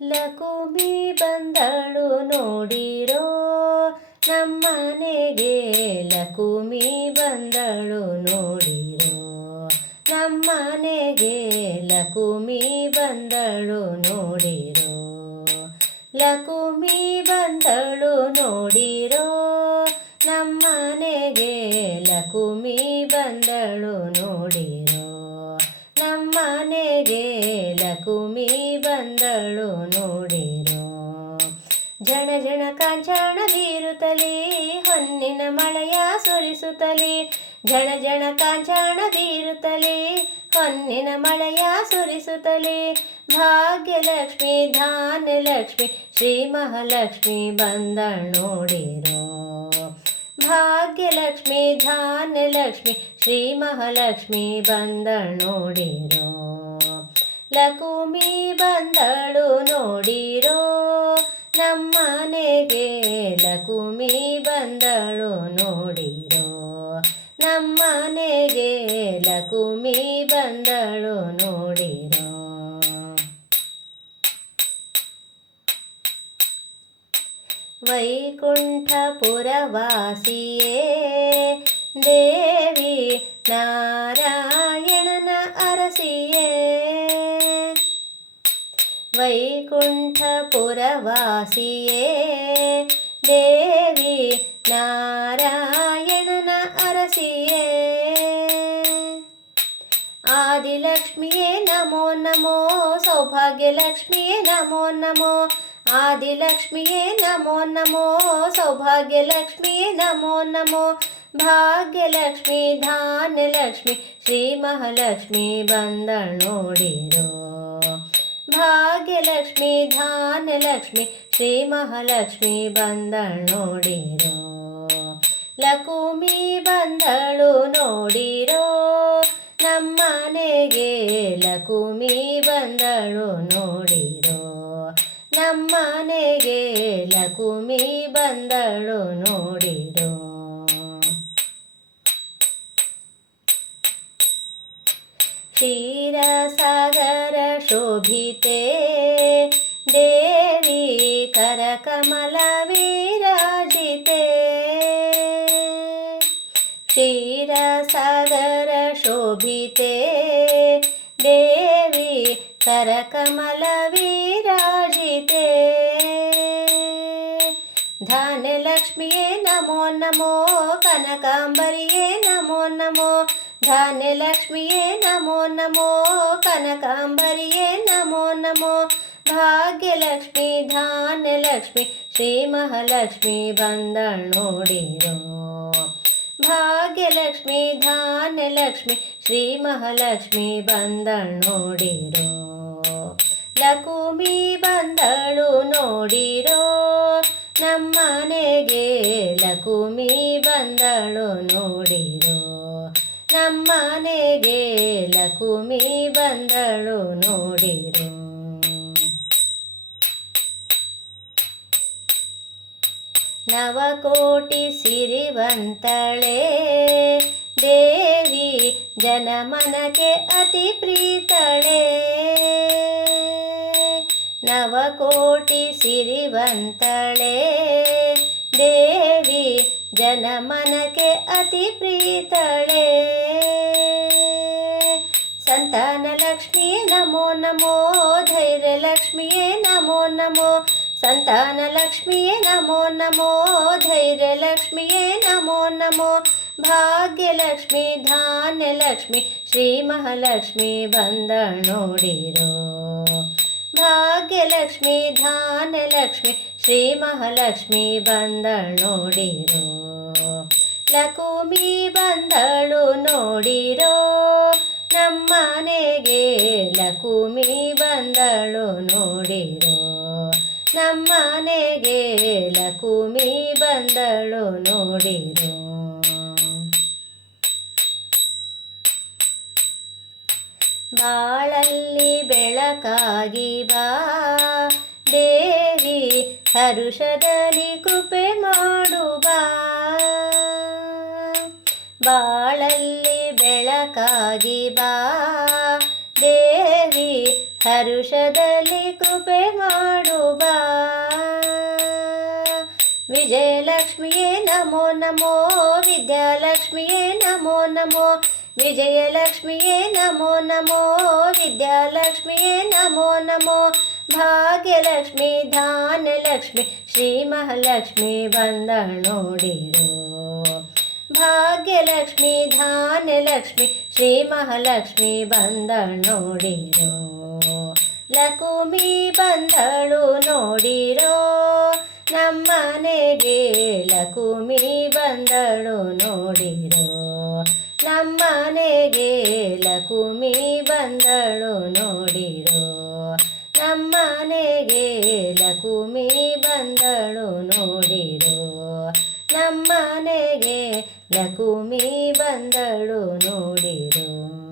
ಲಕುಮಿ ಬಂದಳು ನೋಡಿರೋ ನಮ್ಮನೆಗೆ ಲಕುಮಿ ಬಂದಳು ನೋಡಿರೋ ನಮ್ಮನೆಗೆ ಲಕುಮಿ ಬಂದಳು ನೋಡಿರೋ ಲಕುಮಿ ಬಂದಳು ನೋಡಿರೋ ನಮ್ಮನೆಗೆ ಲಕುಮಿ ಬಂದಳು ಕಾಂಚಾಣ ಬೀರುತ್ತಲೇ ಹೊನ್ನಿನ ಮಳೆಯ ಸುರಿಸುತ್ತಲೇ, ಜಣ ಜಣ ಕಾಂಚಾಣ ಬೀರುತ್ತಲೇ ಹೊನ್ನಿನ ಮಳೆಯ ಸುರಿಸುತ್ತಲೇ, ಭಾಗ್ಯಲಕ್ಷ್ಮಿ, ಧಾನ್ಯಲಕ್ಷ್ಮಿ ಶ್ರೀ ಮಹಾಲಕ್ಷ್ಮಿ ಬಂದಳ್ ನೋಡಿರೋ. ಭಾಗ್ಯಲಕ್ಷ್ಮಿ, ಧಾನ್ಯಲಕ್ಷ್ಮಿ ಶ್ರೀ ಮಹಾಲಕ್ಷ್ಮಿ ಬಂದಳ್ ನೋಡಿರೋ. ಲಕುಮಿ ಬಂದಳು ನೋಡಿರೋ. ನಮ್ಮನೆಗೆ ಲಕುಮಿ ಬಂದಳು ನೋಡಿರೋ. ನಮ್ಮನೆಗೆ ಲಕುಮಿ ಬಂದಳು ನೋಡಿರೋ. ವೈಕುಂಠಪುರವಾಸಿಯೇ ದೇವಿ ನಾರಾಯಣನ ಅರಸಿಯೇ. ವೈಕುಂಠಪುರವಾಸಿಯೇ ದೇವಿ ನಾರಾಯಣನ ಅರಸಿಯೇ ಆದಿಲಕ್ಷ್ಮಿಯೇ ನಮೋ ನಮೋ ಸೌಭಾಗ್ಯಲಕ್ಷ್ಮಿಯೇ ನಮೋ ನಮೋ ಆದಿಲಕ್ಷ್ಮಿಯೇ ನಮೋ ನಮೋ ಸೌಭಾಗ್ಯಲಕ್ಷ್ಮಿಯೇ ನಮೋ ನಮೋ ಭಾಗ್ಯಲಕ್ಷ್ಮಿ ಧಾನ್ಯಲಕ್ಷ್ಮಿ ಶ್ರೀ ಮಹಾಲಕ್ಷ್ಮಿ ಬಂದಳ್ ನೋಡಿರೋ ಭಾಗ್ಯಲಕ್ಷ್ಮಿ, ಧಾನ್ಯಲಕ್ಷ್ಮಿ ಶ್ರೀ ಮಹಾಲಕ್ಷ್ಮಿ ಬಂದಳು ನೋಡಿರೋ. ಲಕುಮಿ ಬಂದಳು ನೋಡಿರೋ. ನಮ್ಮನೆಗೆ ಲಕುಮಿ ಬಂದಳು ನೋಡಿರೋ. ನಮ್ಮನೆಗೆ ಲಕುಮಿ ಬಂದಳು ನೋಡಿರೋ. శోభితే దేవి కరకమల విరాజితే. క్షీరసాగర శోభితే దేవి కరకమల విరాజితే. ధాన్యలక్ష్మియే నమో నమో కనకాంబరియే నమో నమో ಧಾನ್ಯಲಕ್ಷ್ಮಿಯೇ ನಮೋ ನಮೋ, ಕನಕಾಂಬರಿಯೇ ನಮೋ ನಮೋ. ಭಾಗ್ಯಲಕ್ಷ್ಮಿ ಧಾನ್ಯಲಕ್ಷ್ಮಿ ಶ್ರೀ ಮಹಾಲಕ್ಷ್ಮಿ ಬಂದಳ್ ನೋಡಿರೋ. ಭಾಗ್ಯಲಕ್ಷ್ಮಿ ಧಾನ್ಯಲಕ್ಷ್ಮಿ ಶ್ರೀ ಮಹಾಲಕ್ಷ್ಮಿ ಬಂದಳ್ ನೋಡಿರೋ. ಲಕುಮಿ ಬಂದಳು ನೋಡಿರೋ. ನಮ್ಮನೆಗೆ ಲಕುಮಿ ಬಂದಳು ನೋಡಿರೋ. ನಮ್ಮನೆಗೆ ಲಕುಮಿ ಬಂದಳು ನೋಡಿರು. ನವಕೋಟಿ ಸಿರಿವಂತಳೆ ದೇವಿ ಜನಮನಕ್ಕೆ ಅತಿ ಪ್ರೀತಳೆ. ನವಕೋಟಿ ಸಿರಿವಂತಳೆ ದೇವಿ ಜನಮನಕ್ಕೆ ಅತಿ ಪ್ರೀತಳೆ. ಸಂತಾನ ಲಕ್ಷ್ಮಿಯೇ ನಮೋ ನಮೋ, ಧೈರ್ಯ ಲಕ್ಷ್ಮಿಯೇ ನಮೋ ನಮೋ. ಸಂತಾನ ಲಕ್ಷ್ಮಿಯೇ ನಮೋ ನಮೋ, ಧೈರ್ಯ ಲಕ್ಷ್ಮಿಯೇ ನಮೋ ನಮೋ. ಭಾಗ್ಯಲಕ್ಷ್ಮಿ ಧಾನ್ಯಲಕ್ಷ್ಮಿ ಶ್ರೀ ಮಹಾಲಕ್ಷ್ಮಿ ಬಂದ ನೋಡಿರೋ. ಭಾಗ್ಯಲಕ್ಷ್ಮಿ ಧಾನ್ಯಲಕ್ಷ್ಮಿ ಶ್ರೀ ಮಹಾಲಕ್ಷ್ಮಿ ಬಂದ ನೋಡಿರೋ. ಲಕುಮಿ ಬಂದಳು ನೋಡಿರೋ ನಮ್ಮನೆಗೆ. ಲಕುಮಿ ಬಂದಳು ನೋಡಿರೋ ನಮ್ಮನೆಗೆ. ಲಕುಮಿ ಬಂದಳು ನೋಡಿರೋ. ಬಾಳಲ್ಲಿ ಬೆಳಕಾಗಿ ಬಾ ದೇವಿ ಹರುಷದಲ್ಲಿ ಕೃಪೆ ಮಾಡು. ಬಾಳಲ್ಲಿ ಬೆಳಕಾಗಿ ಬಾ. ದೇವಿ ಹರುಷದಲ್ಲಿ ಕೃಪೆ ಮಾಡು ಬಾ. ವಿಜಯಲಕ್ಷ್ಮಿಯೇ ನಮೋ ನಮೋ, ವಿದ್ಯಾಲಕ್ಷ್ಮಿಯೇ ನಮೋ ನಮೋ, ವಿಜಯಲಕ್ಷ್ಮಿಯೇ ನಮೋ ನಮೋ, ವಿದ್ಯಾಲಕ್ಷ್ಮಿಯೇ ನಮೋ ನಮೋ, ಭಾಗ್ಯಲಕ್ಷ್ಮಿ, ಧಾನ್ಯಲಕ್ಷ್ಮಿ ಶ್ರೀ ಮಹಾಲಕ್ಷ್ಮಿ ಬಂದಳು ನೋಡಿರೋ. ಭಾಗ್ಯಲಕ್ಷ್ಮಿ, ಧಾನ್ಯಲಕ್ಷ್ಮಿ ಶ್ರೀ ಮಹಾಲಕ್ಷ್ಮಿ ಬಂದಳು ನೋಡಿರೋ. ಲಕುಮಿ ಬಂದಳು ನೋಡಿರೋ. ನಮ್ಮನೆಗೆ ಲಕುಮಿ ಬಂದಳು ನೋಡಿರೋ. ನಮ್ಮನೆಗೆ ಲಕುಮಿ ಬಂದಳು ನೋಡಿರೋ. ನಮ್ಮನೆಗೆ ಲಕುಮಿ ಬಂದಳು ನೋಡಿರೋ. ನಮ್ಮನೆಗೆ ಲಕುಮಿ ಬಂದಳು ನೋಡಿರೋ.